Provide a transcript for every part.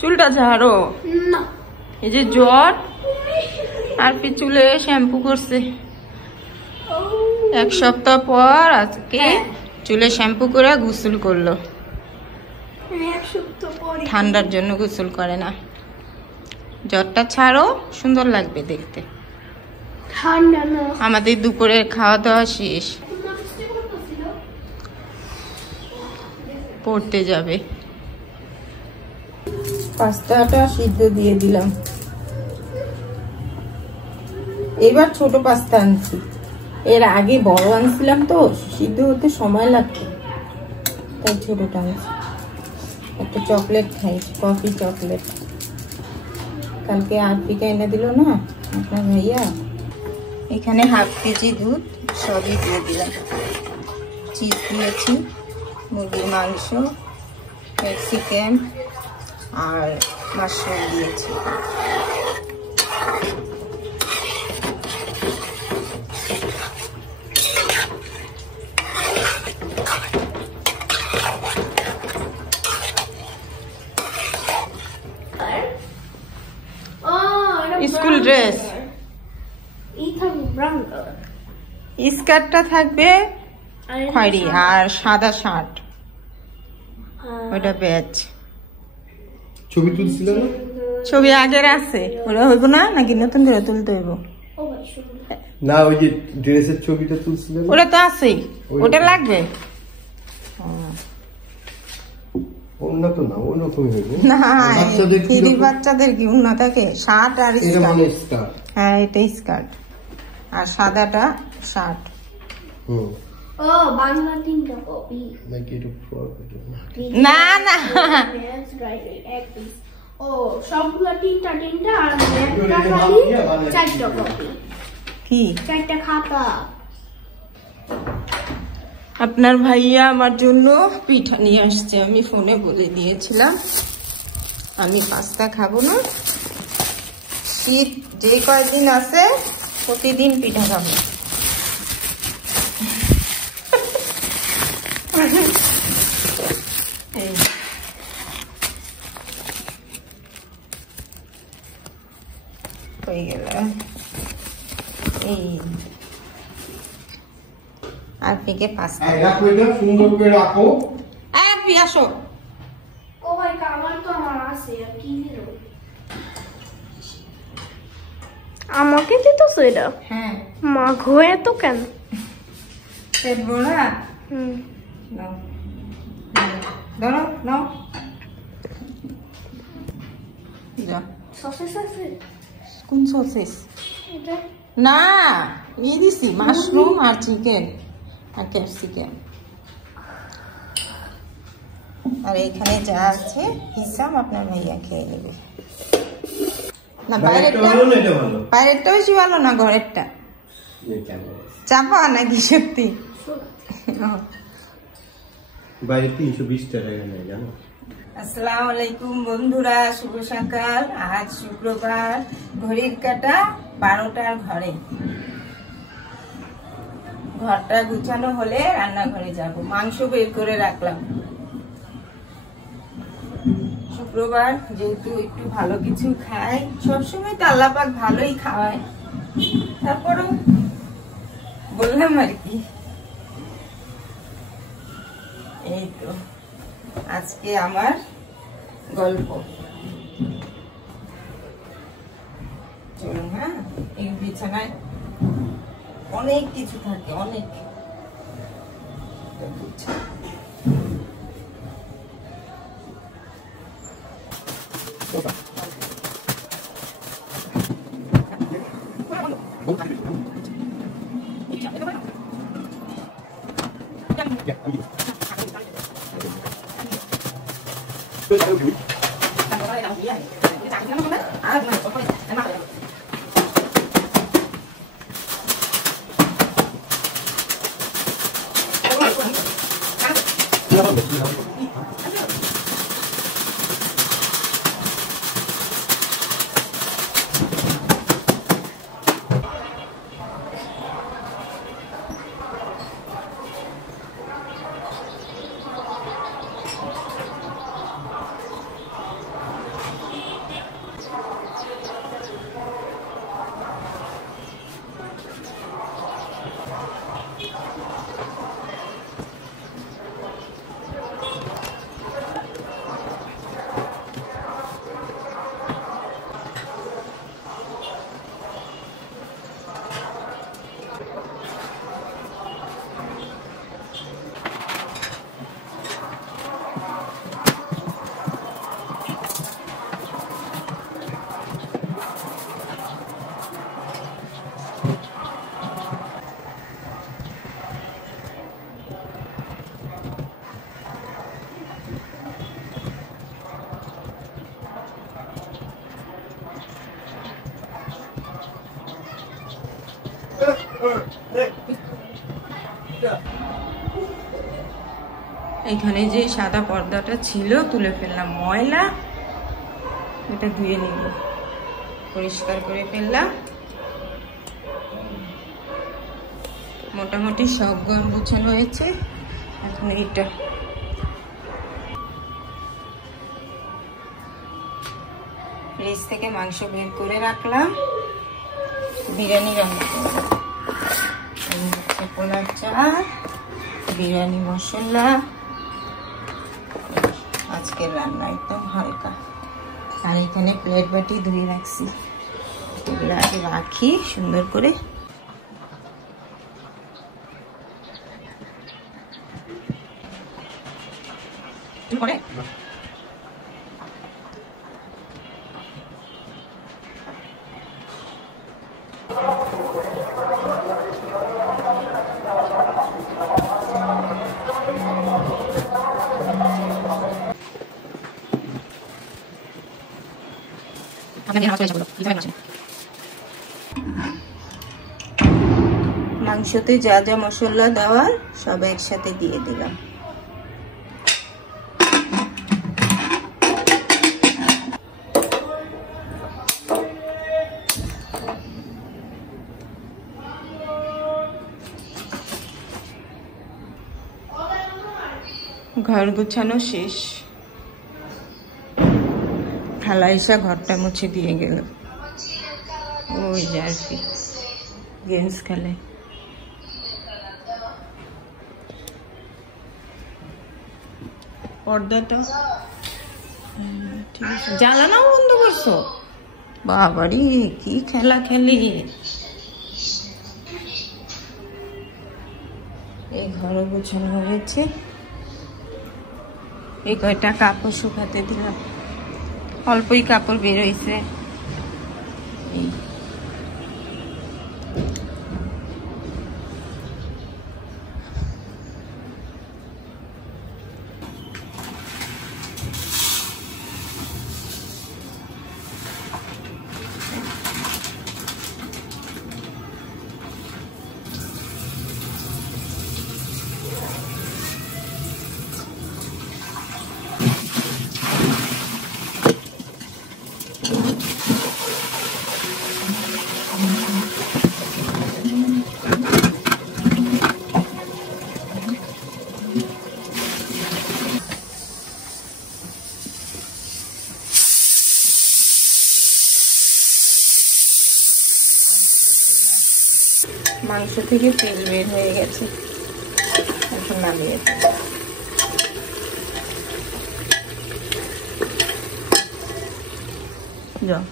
চুলটা ঝাড়ো না, এই যে জ্বর আর চুলে শ্যাম্পু করছে। এক সপ্তাহ পর আজকে চুলে শ্যাম্পু করে গোসল করলো। ঠান্ডার জন্য গোসল করে না। জ্বরটা ছাড়ো, সুন্দর লাগবে দেখতে। ঠান্ডা না, আমাদের দুপুরের খাওয়া দাওয়া শেষ, পড়তে যাবে। পাস্তাটা সিদ্ধ দিয়ে দিলাম। এবার ছোট পাস্তা আনছি, এর আগে বড় আনছিলাম তো সিদ্ধ হতে সময় লাগতো, তাই ছোটটা আনছি। একটা চকলেট খাই, কফি চকলেট, কালকে আফ্রিকা এনে দিল না আপনার ভাইয়া। এখানে হাফ কেজি দুধ সবই দিয়ে দিলাম। চিজ দিয়েছি, মুরগির মাংস, ক্যাপসিকাম আর মাশরুম দিয়েছি। স্কুল ড্রেস স্কার্টটা থাকবে খয়েরি আর সাদা শার্ট, ওটা ব্যাচ। ছবি তুলছিল না? ছবি আগের আছে, ওরা হইব না নাকি নতুন করে তুলতে হইব? না, ওই যে ড্রেসের ছবিটা তুলছিল ওটা তো আছেই, ওটা লাগবে উন্নত না, ওরকমই হইবে না। বাচ্চাদের কি উন্নত থাকে? শার্ট আর স্কার্ট। হ্যাঁ, এটা স্কার্ট আর সাদাটা শার্ট। বাংলা 3টা কপি না না, সবগুলো 3টা আর 4টা কপি। কি 4টা খাতা? আপনার ভাইয়া আমার জন্য পিঠা নিয়ে আসছে, আমি ফোনে বলে দিয়েছিলাম আমি পাস্তা খাবো না, শীত যে কয়দিন আছে প্রতিদিন পিঠা খাবো। হয়ে গেল এই আর পিকে পাস্তা সুন্দর করে রাখো। আর পি আসো। ও ভাই, কামার তো আমার আছে, আর কি দিল? আমাকে দিতেছো এটা? হ্যাঁ, মা ঘোয়ে তো কেন? পেট ভরা। নাও ধরো, নাও যা। সসেস আছে? কোন সসেস? এটা না, ই দিছি মাশরুম আর চিকেন আর ক্যাপসিকাম। আর এখানে যা আছে হিসাব আপনার ভাইয়া খেয়ে নেবে। না, বাইরেরটা বেশি ভালো না ঘরেরটা? চাপা নাকি সত্যি? বাইরে 320 টাকা নেয় জানো। আসসালামু আলাইকুম বন্ধুরা, শুভ সকাল। আজ শুক্রবার, ঘড়ির কাঁটা 12টার ঘরে। ঘরটা গুছানো হলে রান্নাঘরে যাব। মাংস বের করে রাখলাম, শুক্রবার যেহেতু একটু ভালো কিছু খাই। সবসময় তো আল্লাহ পাক ভালোই খাওয়ায়, তারপরও বললাম আর কি। এই তো আজকে আমার গল্প। চলুন, হ্যাঁ, এই বিছানায় অনেক কিছু থাকে, অনেক। এখানে যে সাদা পর্দাটা ছিল তুলে ফেললাম, ময়লা, এটা ধুয়ে নিব, পরিষ্কার করে ফেললাম। মোটামুটি সব ঘর গোছানো হয়েছে। এখন এটা ফ্রিজ থেকে মাংস বের করে রাখলাম, বিরিয়ানি রান্না করব। পোলার চাল, বিরিয়ানি মশলা, আজকের রান্না একদম হালকা। আর এখানে প্লেট বাটি ধুয়ে রাখছি, এগুলো আগে রাখি সুন্দর করে। মাংসতে যা যা মশলা দেওয়ার সব একসাথে দিয়ে দিলাম। ঘর গুছানো শেষ, খালা এসে ঘরটা মুছে দিয়ে গেল। ওই জার্সি গেমস খেলে। পর্দাটা ঠিক আছে, জ্বালানাও বন্ধ করছো? বাবারি কি খেলা খেলি। এই ঘরও গোছানো হয়েছে। এই কয়টা কাপড় শুকাতে দিলাম, অল্পই কাপড় বের হয়েছে। এই মাংস থেকে তেল বের হয়ে গেছে, এখন নামিয়ে যাও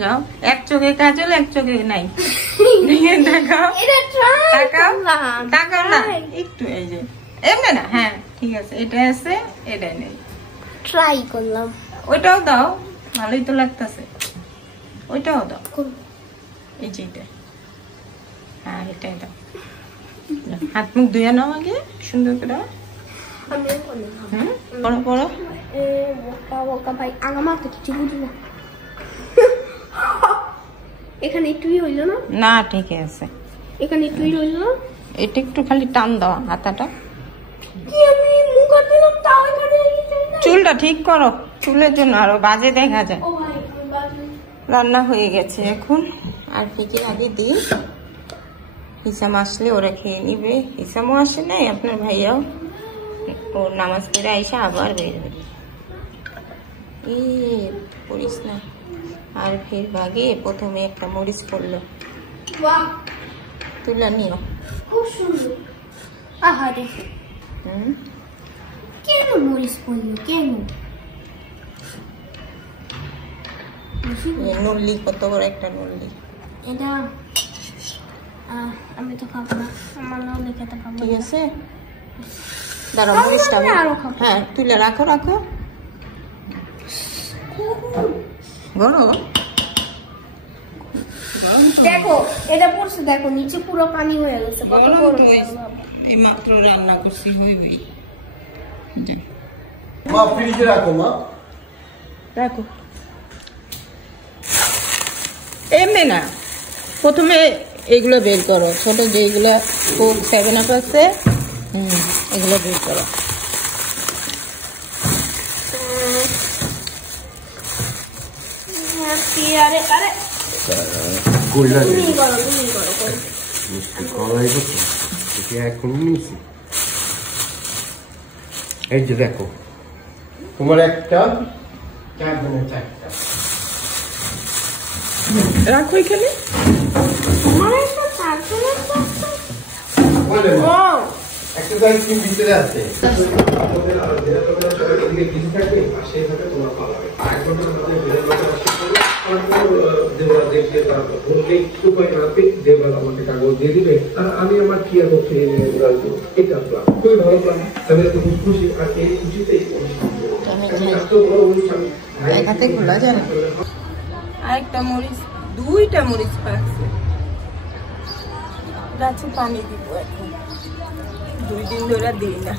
যাও। এক চোখে কাজল, এক চোখে নাই। তাকাও না একটু, এই যে এমনি না। হ্যাঁ ঠিক আছে, এটা আছে, এটা নেই। ট্রাই করলাম। ওইটাও দাও, ভালোই তো লাগতেছে। ওইটাও দাও, এই যে এটা। হ্যাঁ এটাই দাও। হাত মুখ ধুয়ে নাও আগে সুন্দর করে। পড়ো পড়ো। ভাই আগামা তো কিছু বুঝি না। এখানে একটুই হইলো না? না ঠিক আছে, এখানে একটুই হইলো না। এটা একটু খালি টান দাও হাতাটা। কি আমি মুখ দিলাম তাও এখানে চুলটা ঠিক করো, চুলের জন্য আরো বাজে দেখা যায়। ও ভাই বাজে। রান্না হয়ে গেছে এখন। আর ফিকে আগে দিই, হিসাম আসলে ওরা খেয়ে নিবে। হিসামও আসে নাই, আপনার ভাইয়াও। ও নামাজ পড়ে আইসা আবার বের হবে। পড়িস না। আর ফের ভাগে প্রথমে একটা মরিচ পড়লো, তুলে নিও। খুব সুন্দর। আহারে কেন মরিচ পড়লো কেন? নল্লি, কত বড় একটা নল্লি। এটা আমি তো খাবো না, আমার নাও দেখে তো খাবো। ঠিক আছে দাঁড়াও, মরিচটা হ্যাঁ তুলে রাখো রাখো। বড় দেখো এটা পড়ছে, দেখো নিচে পুরো পানি হয়ে গেছে। কত বড় এই মাত্র রান্না করছি, হইবেই। মা ফ্রিজে রাখো, মা রাখো। এমনি না, প্রথমে এগুলো বের করো, ছোট যেগুলো কোক 7 আপ আছে, এগুলো বের করো। এই যে দেখো তোমার একটা, 4 জনের 4টা রাখো এখানে। একটা তো আইসক্রিম ভিতরে আছে। আমি আমার কি আর এটা প্ল্যান খুবই ভালো প্ল্যান। আমি এত খুশি আর এই খুশিতেই দেখাতে খোলা যায় না। আরেকটা মরিচ, 2টা মরিচ পাকছে, গাছে পানি দিব এখন, 2 দিন ধরে দিই না।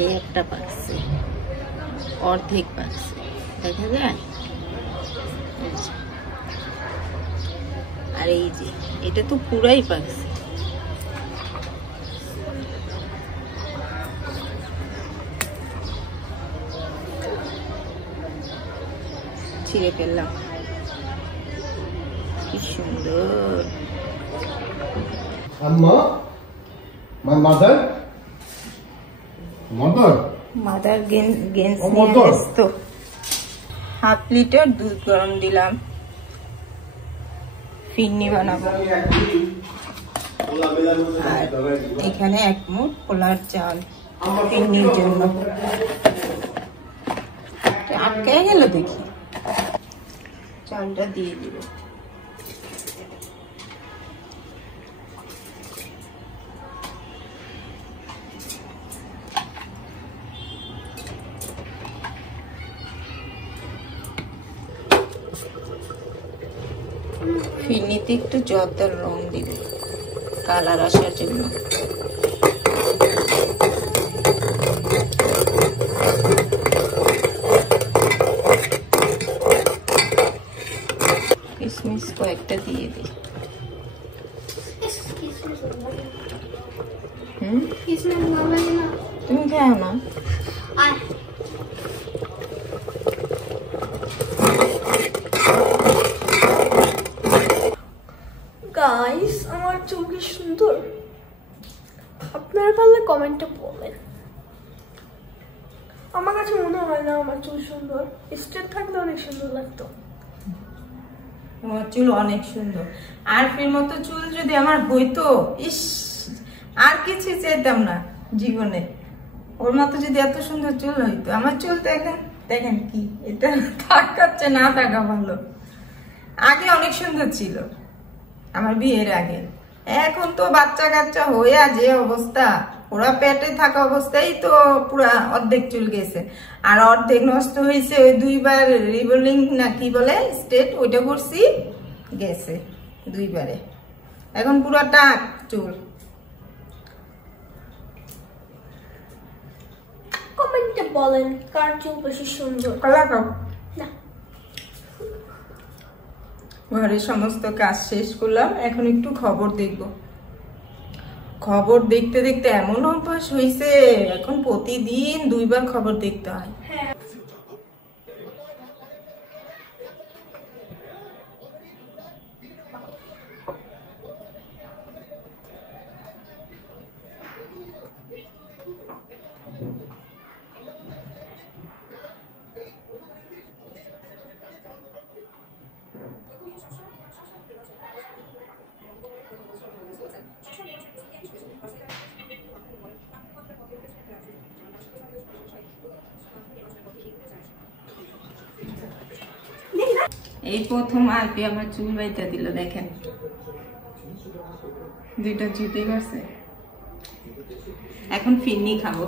এই একটা পাকছে, অর্ধেক পাকছে, দেখা যায়। আর এই যে এটা তো পুরাই পাকছে। ছিঁড়ে ফেললাম, কি সুন্দর। আম্মা, মাই মাদার, মাদার গেন্স নিয়ে আসতো। 1/2 লিটার দুধ গরম দিলাম, ফিরনি বানাবো। আর এখানে 1 মুঠ পোলার চাল ফিরনির জন্য। আটকে গেল দেখি, চালটা দিয়ে দিব। ফিরনিতে একটু জর্দার রং দিব কালার আসার জন্য। কিশমিশ কয়েকটা দিয়ে দিই। তুমি খাও না? গাইস, আমার চুল কি সুন্দর, আপনারা পারলে কমেন্টে বলেন। আমার কাছে মনে হয় না আমার চুল সুন্দর, স্ট্রেট থাকলে অনেক সুন্দর লাগতো। তোমার চুল অনেক সুন্দর, আর ফির মতো চুল যদি আমার হইতো, ইস, আর কিছু চাইতাম না জীবনে। ওর মতো যদি এত সুন্দর চুল হইতো। আমার চুল তো এখন দেখেন কি, এটা থাকাচ্ছে না থাকা ভালো। আগে অনেক সুন্দর ছিল আমার বিয়ের আগে, এখন তো বাচ্চা কাচ্চা হইয়া যে অবস্থা, ওরা পেটে থাকা অবস্থায় তো পুরা অর্ধেক চুল গেছে, আর অর্ধেক নষ্ট হয়েছে। ওই 2বার রিবলিং না কি বলে স্টেট, ওইটা করছি, গেছে 2বারে। এখন পুরা টাক চুল। কমেন্টে বলেন কার চুল বেশি সুন্দর। না, ঘরের সমস্ত কাজ শেষ করলাম, এখন একটু খবর দেখব। খবর দেখতে দেখতে এমন অভ্যাস হয়েছে, এখন প্রতিদিন 2বার খবর দেখতে হয়। এই প্রথম আরপি আমার চুল বাইটা দিল, দেখেন 2টা জুটে গেছে। এখন ফিরনি খাবো,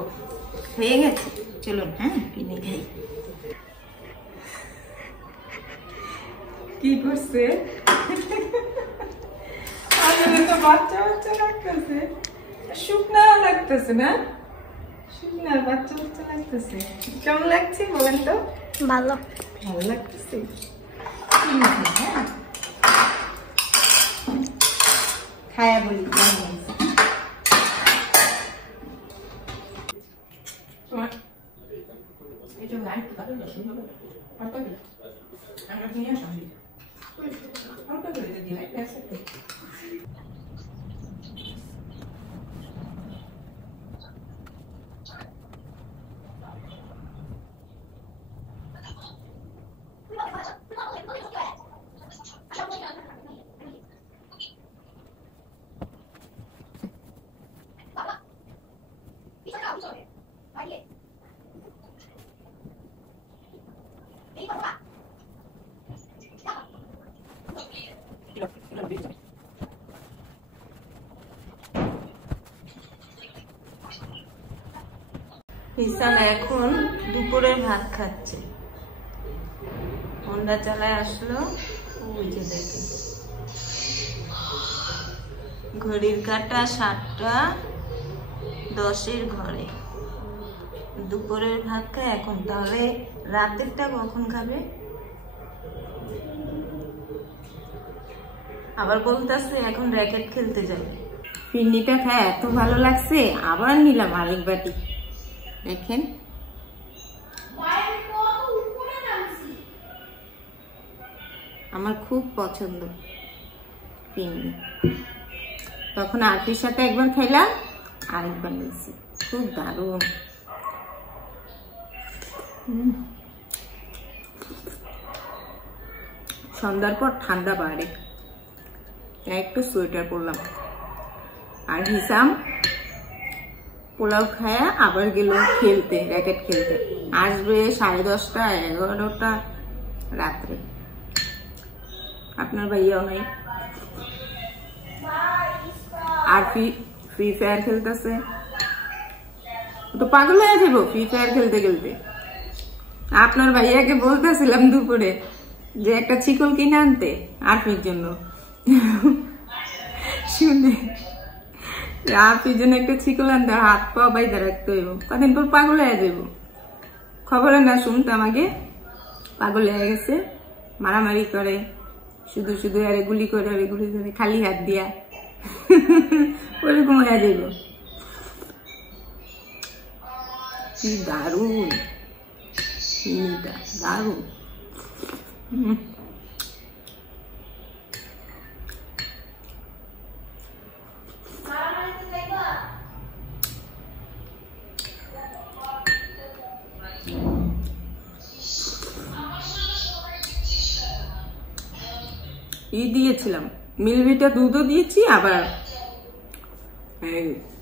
হয়ে গেছে, চলুন। হ্যাঁ, ফিরনি খাই। কি করছে? আসলে তো বাচ্চা বাচ্চা লাগতেছে, শুকনা লাগতেছে না, শুকনার বাচ্চা বাচ্চা লাগতেছে। কেমন লাগছে বলেন তো? ভালো। ভালো লাগতেছে। খায়া বলি কেমন লাগছে। ঈশান এখন দুপুরের ভাত খাচ্ছে। হোন্ডা চালায় আসলো, ওই যে দেখে ঘড়ির কাঁটা 7:10 ঘরে। দুপুরের ভাত খায় এখন, তাহলে রাতেরটা কখন খাবে? আবার বলতেছে এখন র্যাকেট খেলতে যাবে। ফিরনিটা খায় এত ভালো লাগছে, আবার নিলাম আরেক বাটি। দেখেন আমার খুব পছন্দ ফিরনি। তখন আরফির সাথে একবার খাইলাম, আরেকবার নিয়েছি, খুব দারুণ। সন্ধ্যার পর ঠান্ডা বাড়ে, একটু সোয়েটার পরলাম। আর হিসাম পোলাও খায়া আবার গেল খেলতে, র্যাকেট খেলতে। আসবে 10:30 11টা রাত্রে। আপনার ভাইয়াও নাই। আর ফ্রি ফায়ার খেলতেছে, তো পাগল হয়ে যাবো ফ্রি ফায়ার খেলতে খেলতে। আপনার ভাইয়াকে বলতেছিলাম দুপুরে যে একটা চিকল কিনে আনতে আরফির জন্য, শুনে আরফির জন্য একটা চিকল আনতে হাত পা বাইদা রাখতে হইব, কদিন পর পাগল হয়ে যাব। খবরে না শুনতে আমাকে পাগল হয়ে গেছে, মারামারি করে, শুধু শুধু আরে গুলি করে খালি হাত দিয়া ওরকম হয়ে যাইব। কি দারুণ দারুণ। দিয়েছিলাম মিলভিটা দুধও দিয়েছি, আবার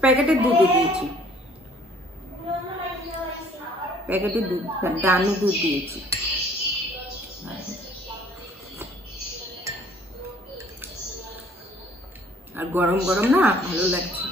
প্যাকেটের দুধও দিয়েছি, প্যাকেটের দুধ দামি দুধ দিয়েছি। আর গরম গরম না ভালো লাগছে।